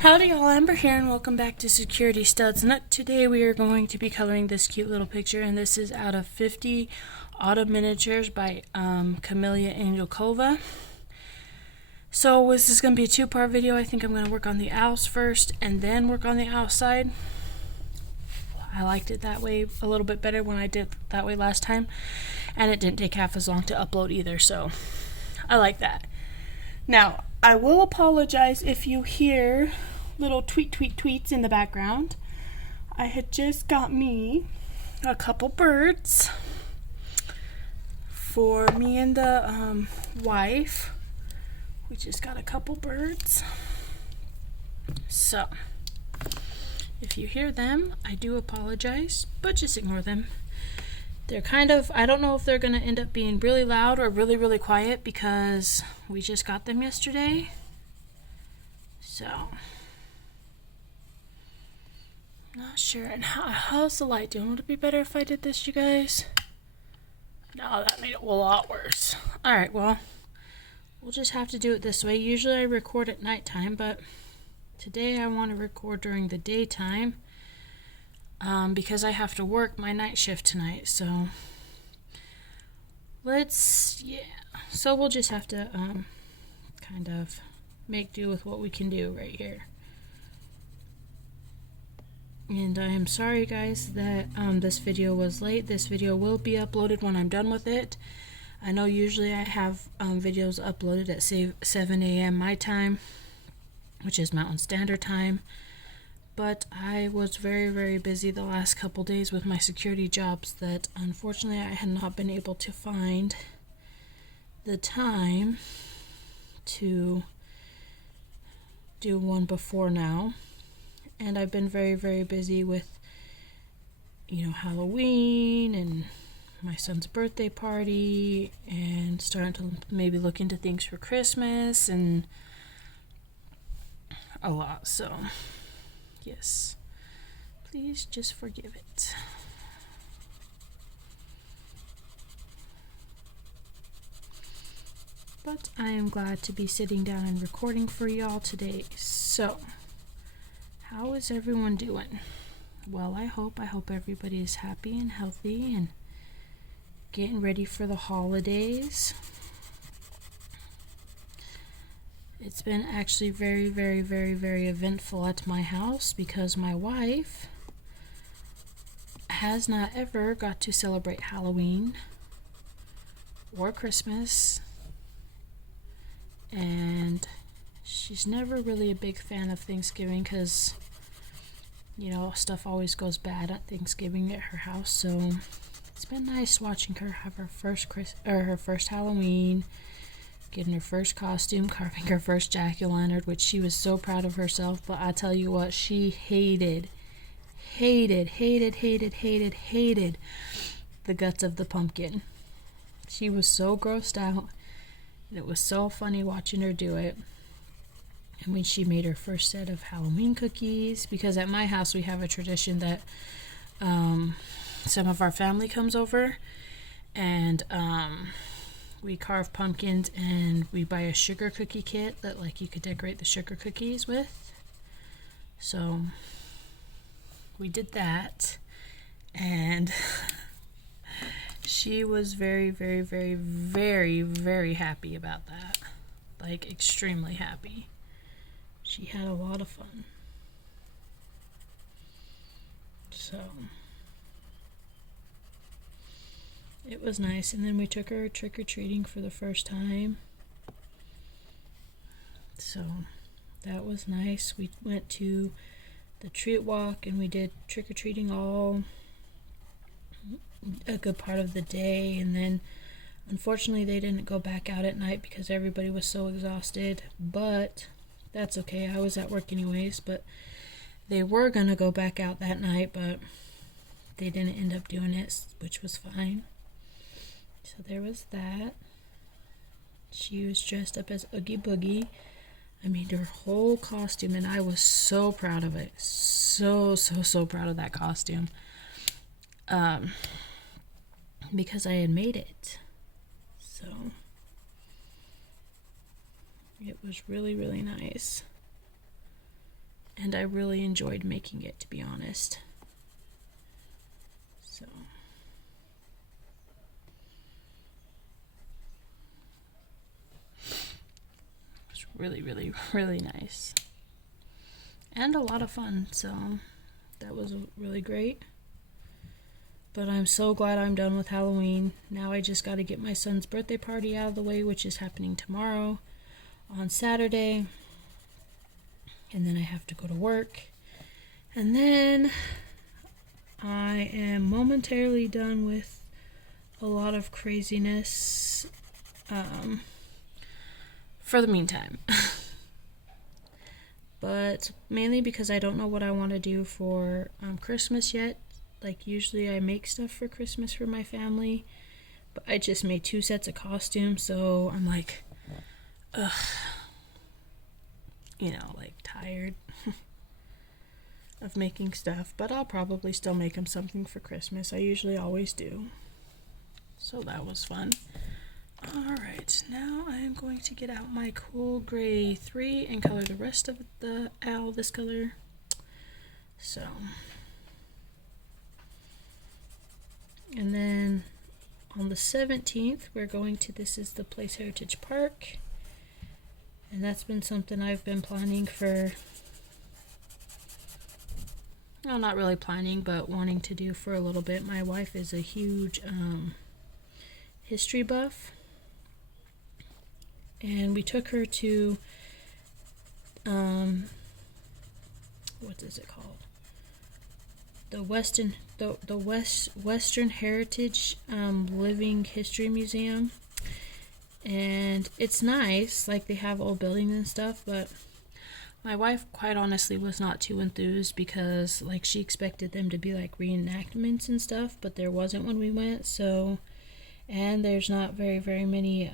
Howdy y'all, Amber here and welcome back to Security Studs. And today we are going to be coloring this cute little picture, and this is out of 50 Auto Miniatures by Kamelyia AngelKova. So this is going to be a two-part video. I think I'm going to work on the owls first and then work on the outside. I liked it that way a little bit better when I did it that way last time, and it didn't take half as long to upload either, so I like that. Now, I will apologize if you hear little tweets in the background. I had just got me a couple birds for me and the wife. We just got a couple birds. So, if you hear them, I do apologize, but just ignore them. They're kind of, I don't know if they're going to end up being really loud or really, really quiet because we just got them yesterday. So, not sure. And how's the light doing? Would it be better if I did this, you guys? No, that made it a lot worse. Alright, well, we'll just have to do it this way. Usually I record at nighttime, but today I want to record during the daytime. Because I have to work my night shift tonight, so so we'll just have to kind of make do with what we can do right here. And I am sorry guys that this video was late. This video will be uploaded when I'm done with it. I know usually I have videos uploaded at say 7 a.m. my time, which is Mountain Standard Time. But I was very, very busy the last couple days with my security jobs that unfortunately I had not been able to find the time to do one before now. And I've been very, very busy with, Halloween and my son's birthday party and starting to maybe look into things for Christmas and a lot, so yes, please just forgive it. But I am glad to be sitting down and recording for y'all today. So, how is everyone doing? Well, I hope everybody is happy and healthy and getting ready for the holidays. It's been actually very, very, very, very eventful at my house because my wife has not ever got to celebrate Halloween or Christmas, and she's never really a big fan of Thanksgiving because, stuff always goes bad at Thanksgiving at her house, so it's been nice watching her have her first Halloween, getting her first costume, carving her first jack-o'-lantern, which she was so proud of herself. But I tell you what, she hated the guts of the pumpkin. She was so grossed out, and it was so funny watching her do it. And when she made her first set of Halloween cookies, because at my house we have a tradition that some of our family comes over, and we carve pumpkins and we buy a sugar cookie kit that you could decorate the sugar cookies with. So we did that, and she was very, very, very, very, very happy about that. Extremely happy. She had a lot of fun. So it was nice, and then we took her trick-or-treating for the first time. So that was nice. We went to the treat walk and we did trick-or-treating all a good part of the day, and then unfortunately they didn't go back out at night because everybody was so exhausted, but that's okay. I was at work anyways, but they were gonna go back out that night, but they didn't end up doing it, which was fine. So there was that. She was dressed up as Oogie Boogie. I mean, her whole costume, and I was so proud of it. So proud of that costume. Because I had made it. So it was really, really nice. and I really enjoyed making it, to be honest. So it's really, really, really nice and a lot of fun, so that was really great. But I'm so glad I'm done with Halloween. Now I just got to get my son's birthday party out of the way, which is happening tomorrow on Saturday. And then I have to go to work. And then I am momentarily done with a lot of craziness for the meantime. But mainly because I don't know what I want to do for Christmas yet. Like, usually I make stuff for Christmas for my family, but I just made 2 sets of costumes, so I'm like, ugh, you know, like tired of making stuff, but I'll probably still make them something for Christmas. I usually always do. So that was fun. Alright, now I am going to get out my Cool Gray 3 and color the rest of the owl this color. So, and then on the 17th, we're going to This Is the Place Heritage Park. And that's been something I've been planning for, well, not really planning, but wanting to do for a little bit. My wife is a huge history buff. And we took her to, what is it called? The Western Heritage Living History Museum. And it's nice, like they have old buildings and stuff, but my wife quite honestly was not too enthused because like she expected them to be like reenactments and stuff, but there wasn't when we went. So, and there's not very many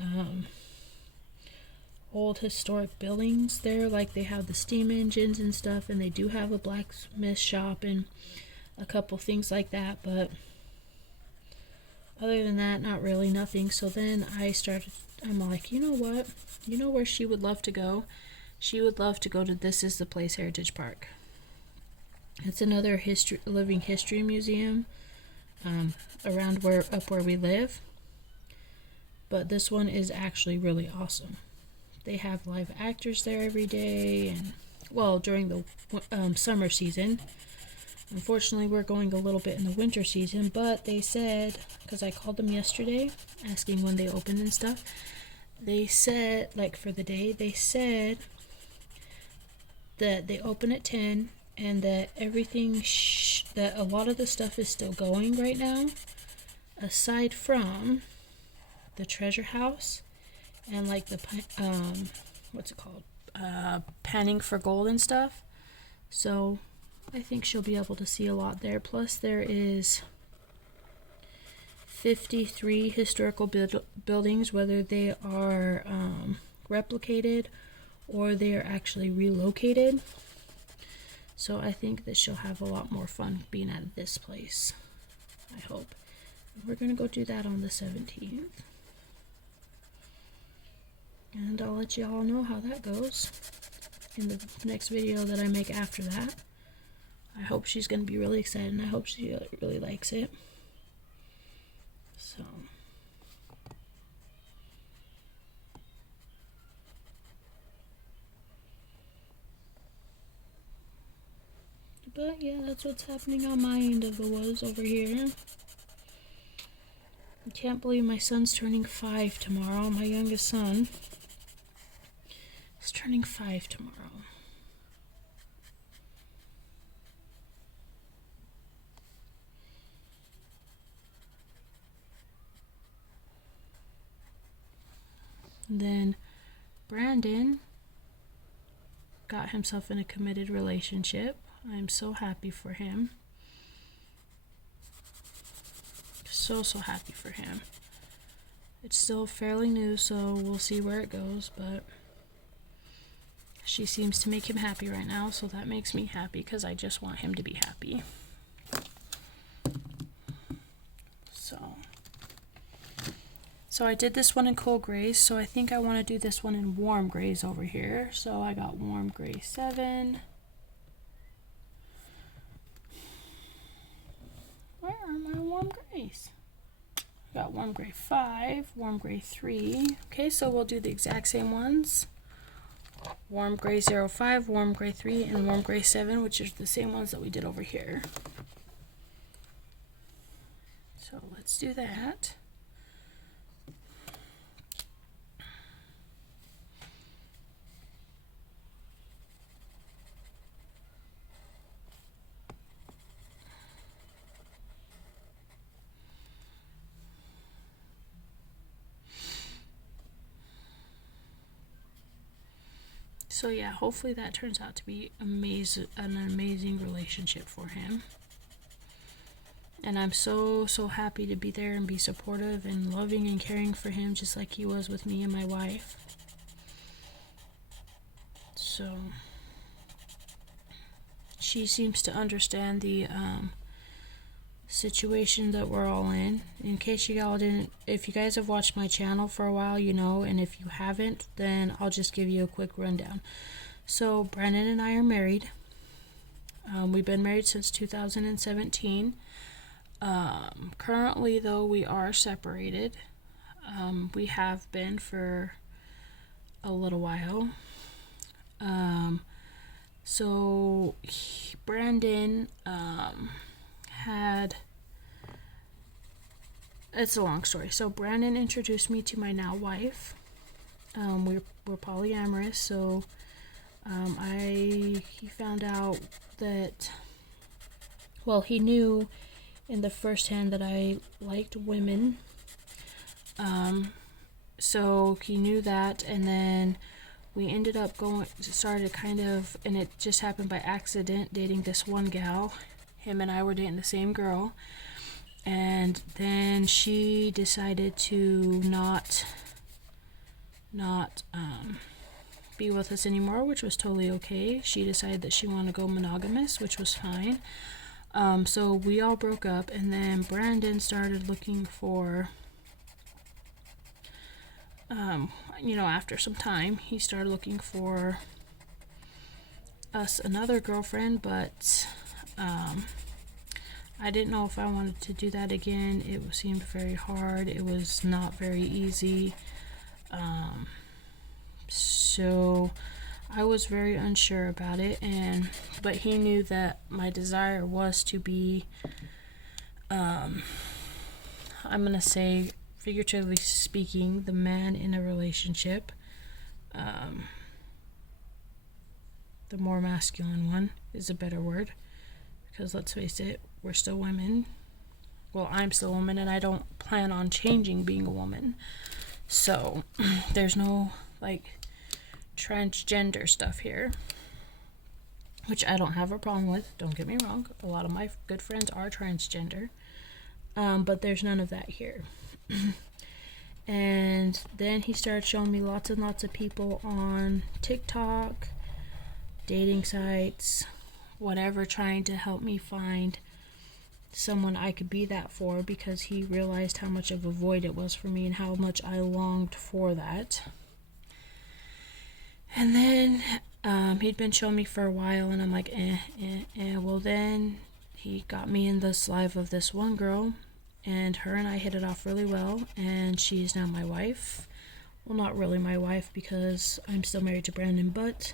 old historic buildings there. Like they have the steam engines and stuff, and they do have a blacksmith shop and a couple things like that, but other than that, not really, nothing. So then I'm like, you know what? You know where she would love to go? She would love to go to This Is the Place Heritage Park. It's another living history museum around where we live. But this one is actually really awesome. They have live actors there every day, and well, during the summer season. Unfortunately, we're going a little bit in the winter season, but they said, because I called them yesterday asking when they opened and stuff, they said, like for the day, they said that they open at 10 and that everything, that a lot of the stuff is still going right now, aside from the treasure house and like the, what's it called? Panning for gold and stuff. So I think she'll be able to see a lot there. Plus there is 53 historical buildings, whether they are replicated or they are actually relocated. So I think that she'll have a lot more fun being at this place, I hope. We're going to go do that on the 17th. And I'll let you all know how that goes in the next video that I make after that. I hope she's going to be really excited, and I hope she really likes it. So, but yeah, that's what's happening on my end of the woods over here. I can't believe my son's turning 5 tomorrow. My youngest son is turning 5 tomorrow. And then Brandon got himself in a committed relationship. I'm so happy for him. So happy for him. It's still fairly new, so we'll see where it goes, but she seems to make him happy right now, so that makes me happy because I just want him to be happy. So I did this one in cool grays, so I think I want to do this one in warm grays over here. So I got warm gray 7, Where are my warm grays? We got warm gray 5, warm gray 3. Okay, so we'll do the exact same ones. Warm gray 05, warm gray 3, and warm gray 7, which are the same ones that we did over here. So let's do that. So yeah, hopefully that turns out to be an amazing relationship for him. And I'm so happy to be there and be supportive and loving and caring for him just like he was with me and my wife. So she seems to understand the situation that we're all in. In case you all didn't, if you guys have watched my channel for a while, you know, and if you haven't, then I'll just give you a quick rundown. So Brandon and I are married. We've been married since 2017. Currently though, we are separated. We have been for a little while. Brandon it's a long story. So Brandon introduced me to my now wife. We're polyamorous, so he found out that, well, he knew in the first hand that I liked women. So he knew that, and then we ended up started kind of, and it just happened by accident, dating this one gal. Him and I were dating the same girl, and then she decided to not be with us anymore, which was totally okay. She decided that she wanted to go monogamous, which was fine. So we all broke up, and then Brandon started looking for, after some time, he started looking for us another girlfriend, but I didn't know if I wanted to do that again. It seemed very hard. It was not very easy. So I was very unsure about it, but he knew that my desire was to be, I'm gonna say, figuratively speaking, the man in a relationship. The more masculine one is a better word, because let's face it, we're still women. Well, I'm still a woman, and I don't plan on changing being a woman. So there's no transgender stuff here, which I don't have a problem with. Don't get me wrong. A lot of my good friends are transgender, but there's none of that here. And then he started showing me lots and lots of people on TikTok, dating sites, whatever, trying to help me find someone I could be that for, because he realized how much of a void it was for me and how much I longed for that. And then he'd been showing me for a while, and I'm like, well, then he got me in this live of this one girl, and her and I hit it off really well, and she is now my wife. Well, not really my wife, because I'm still married to Brandon, but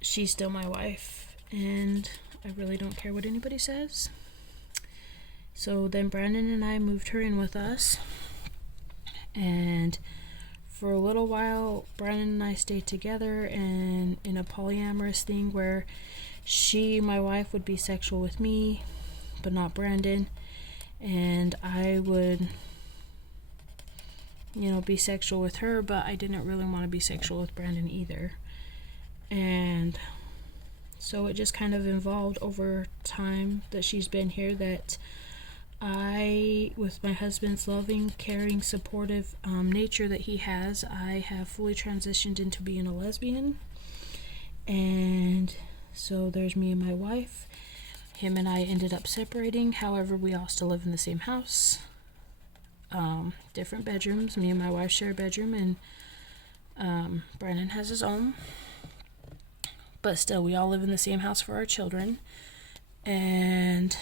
she's still my wife, and I really don't care what anybody says. So then Brandon and I moved her in with us, and for a little while Brandon and I stayed together, and in a polyamorous thing where my wife would be sexual with me but not Brandon, and I would be sexual with her, but I didn't really want to be sexual with Brandon either. And so it just kind of evolved over time that she's been here, that I, with my husband's loving, caring, supportive nature that he has, I have fully transitioned into being a lesbian. And so there's me and my wife. Him and I ended up separating. However, we all still live in the same house. Different bedrooms. Me and my wife share a bedroom, and Brandon has his own. But still, we all live in the same house for our children. And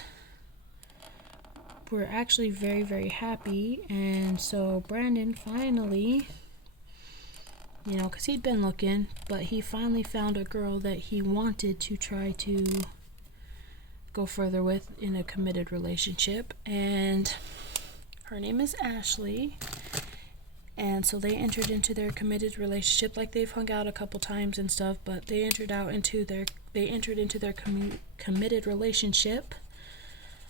we're actually very, very happy. And so Brandon finally, you know, because he'd been looking, but he finally found a girl that he wanted to try to go further with in a committed relationship. And her name is Ashley. And so they entered into their committed relationship. Like, they've hung out a couple times and stuff, but they entered into their committed relationship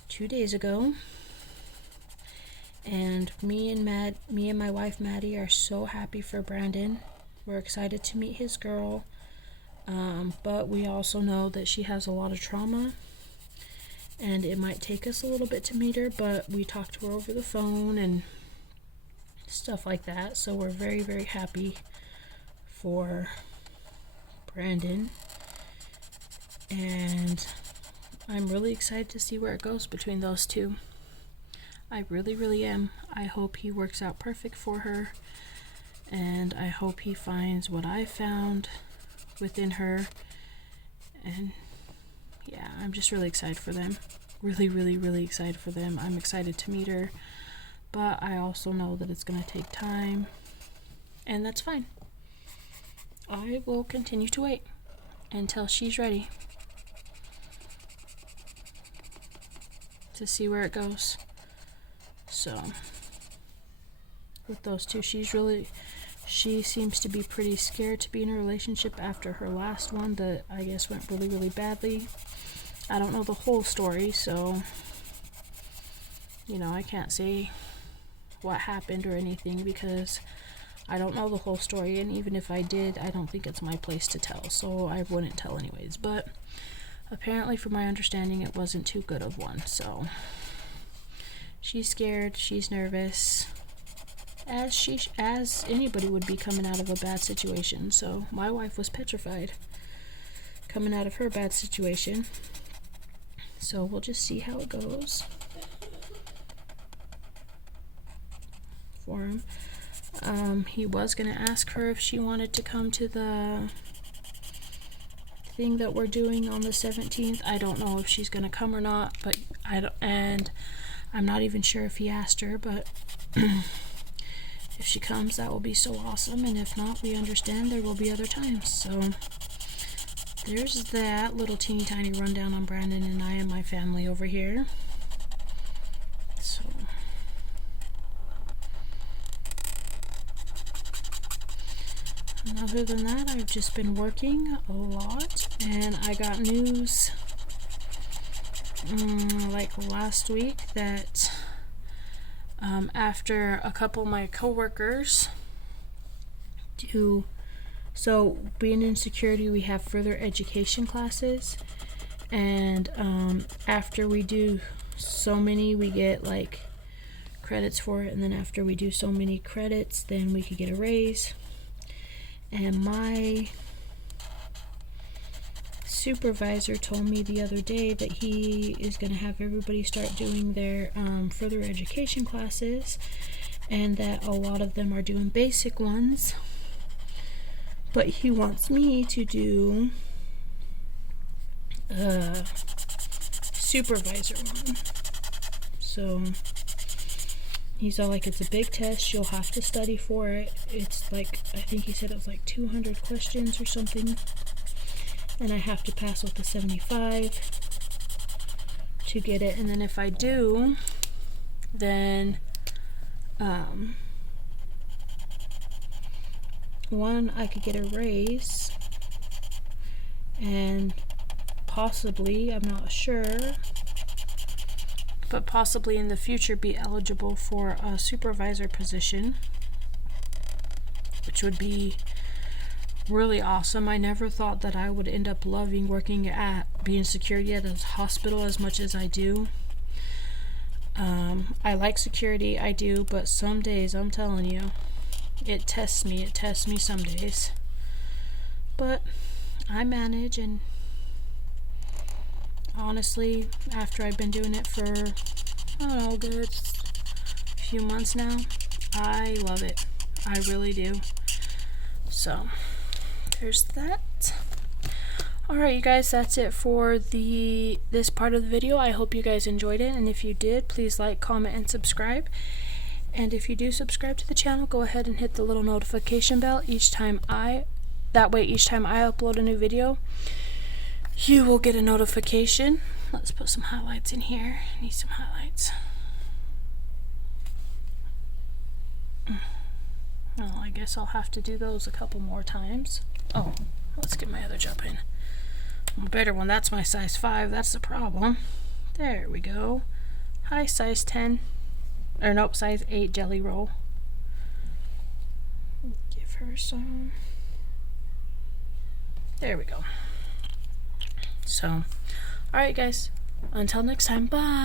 2 days ago. And me and my wife Maddie are so happy for Brandon. We're excited to meet his girl, but we also know that she has a lot of trauma, and it might take us a little bit to meet her, but we talked to her over the phone and stuff like that. So we're very, very happy for Brandon, and I'm really excited to see where it goes between those two. I really, really am. I hope he works out perfect for her, and I hope he finds what I found within her. And yeah, I'm just really excited for them. Really, really, really excited for them. I'm excited to meet her, but I also know that it's going to take time, and that's fine. I will continue to wait until she's ready to see where it goes. So with those two, she seems to be pretty scared to be in a relationship after her last one that I guess went really, really badly. I don't know the whole story, so, you know, I can't say what happened or anything because I don't know the whole story, and even if I did, I don't think it's my place to tell, so I wouldn't tell anyways. But apparently, from my understanding, it wasn't too good of one. So she's scared, she's nervous, as anybody would be coming out of a bad situation. So my wife was petrified coming out of her bad situation. So we'll just see how it goes for him. He was going to ask her if she wanted to come to the thing that we're doing on the 17th. I don't know if she's going to come or not, but and I'm not even sure if he asked her, but if she comes, that will be so awesome, and if not, we understand there will be other times. So there's that little teeny tiny rundown on Brandon and I and my family over here. So and other than that, I've just been working a lot, and I got news like last week that after a couple of my coworkers so being in security, we have further education classes, and after we do so many, we get like credits for it, and then after we do so many credits, then we could get a raise. And my supervisor told me the other day that he is going to have everybody start doing their further education classes, and that a lot of them are doing basic ones, but he wants me to do a supervisor one. So he's all like, it's a big test, you'll have to study for it. It's like, I think he said it was like 200 questions or something, and I have to pass with the 75 to get it. And then if I do, then one, I could get a raise, and possibly, I'm not sure, but possibly in the future be eligible for a supervisor position, which would be really awesome. I never thought that I would end up loving working at being security at a hospital as much as I do. I like security, I do, but some days, I'm telling you, it tests me some days. But I manage, and honestly, after I've been doing it for, I don't know, good few months now, I love it. I really do. So there's that. Alright, you guys, that's it for this part of the video. I hope you guys enjoyed it, and if you did, please like, comment, and subscribe. And if you do subscribe to the channel, go ahead and hit the little notification bell that way each time I upload a new video, you will get a notification. Let's put some highlights in here. I need some highlights. Well, I guess I'll have to do those a couple more times. Oh, let's get my other jump in. A better one. That's my size 5. That's the problem. There we go. Hi, size 10. Or nope, size 8 jelly roll. Give her some. There we go. So, alright guys. Until next time, bye.